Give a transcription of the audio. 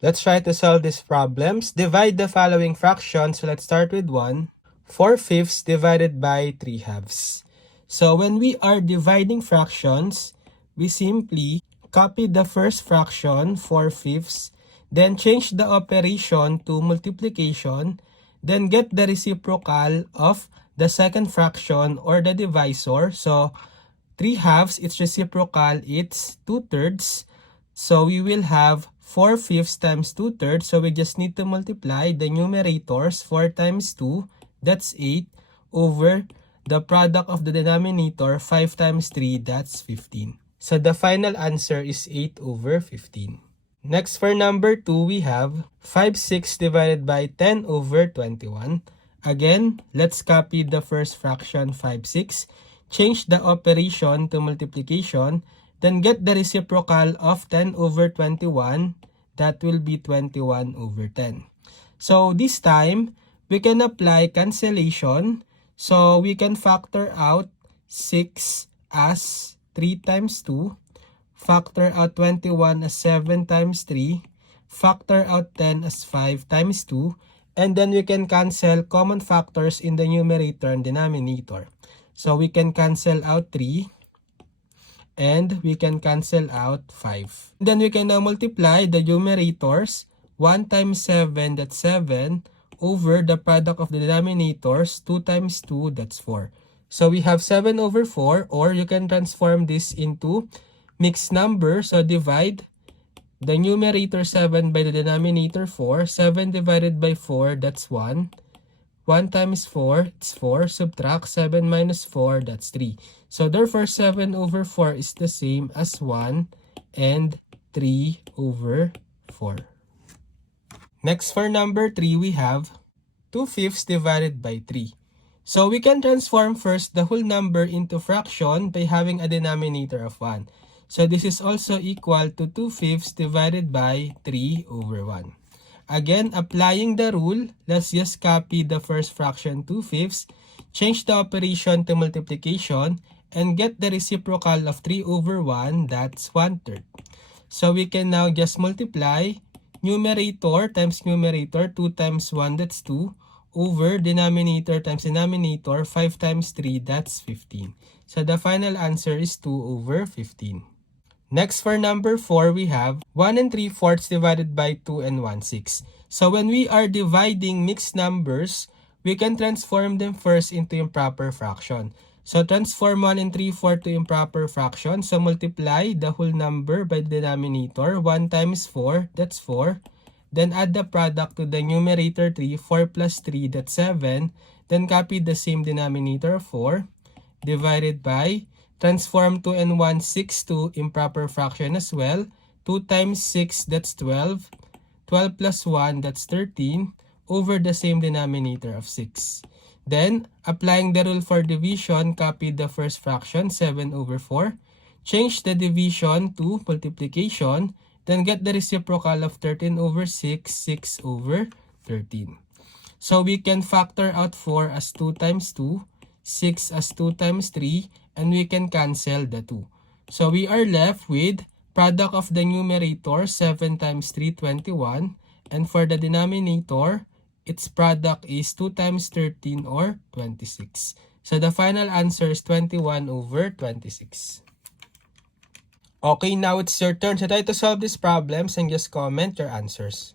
Let's try to solve these problems. Divide the following fractions. So let's start with 1. 4/5 divided by 3/2. So when we are dividing fractions, we simply copy the first fraction, 4/5, then change the operation to multiplication, then get the reciprocal of the second fraction or the divisor. So 3/2, its reciprocal, it's 2/3. So we will have 4/5 times 2/3. So we just need to multiply the numerators. 4 times 2, that's 8, over the product of the denominator, 5 times 3, that's 15. So the final answer is 8 over 15. Next, for number 2, we have 5/6 divided by 10 over 21. Again, let's copy the first fraction, 5/6. Change the operation to multiplication. Then get the reciprocal of 10 over 21. That will be 21 over 10. So this time, we can apply cancellation. So we can factor out 6 as 3 times 2. Factor out 21 as 7 times 3. Factor out 10 as 5 times 2. And then we can cancel common factors in the numerator and denominator. So we can cancel out 3. And we can cancel out 5. Then we can now multiply the numerators. 1 times 7, that's 7, over the product of the denominators. 2 times 2, that's 4. So we have 7 over 4, or you can transform this into mixed number. So divide the numerator 7 by the denominator 4. 7 divided by 4, that's 1. 1 times 4, it's 4. Subtract 7 minus 4, that's 3. So therefore, 7 over 4 is the same as 1 and 3 over 4. Next, for number 3, we have 2/5 divided by 3. So we can transform first the whole number into fraction by having a denominator of 1. So this is also equal to 2/5 divided by 3 over 1. Again, applying the rule, let's just copy the first fraction, 2/5, change the operation to multiplication, and get the reciprocal of 3 over 1, that's 1/3. So we can now just multiply numerator times numerator, 2 times 1, that's 2, over denominator times denominator, 5 times 3, that's 15. So the final answer is 2 over 15. Next, for number 4, we have 1 3/4 divided by 2 and 1/6. So when we are dividing mixed numbers, we can transform them first into improper fraction. So transform 1 3/4 to improper fraction. So multiply the whole number by the denominator. 1 times 4, that's 4. Then add the product to the numerator 3. 4 plus 3, that's 7. Then copy the same denominator, 4, divided by, transform 2 and 1, 6 to improper fraction as well. 2 times 6, that's 12. 12 plus 1, that's 13, over the same denominator of 6. Then, applying the rule for division, copy the first fraction, 7 over 4. Change the division to multiplication. Then get the reciprocal of 13 over 6, 6 over 13. So we can factor out 4 as 2 times 2, 6 as 2 times 3, and we can cancel the 2. So we are left with product of the numerator, 7 times 3, 21. And for the denominator, its product is 2 times 13 or 26. So the final answer is 21 over 26. Okay, now it's your turn. So try to solve these problems and just comment your answers.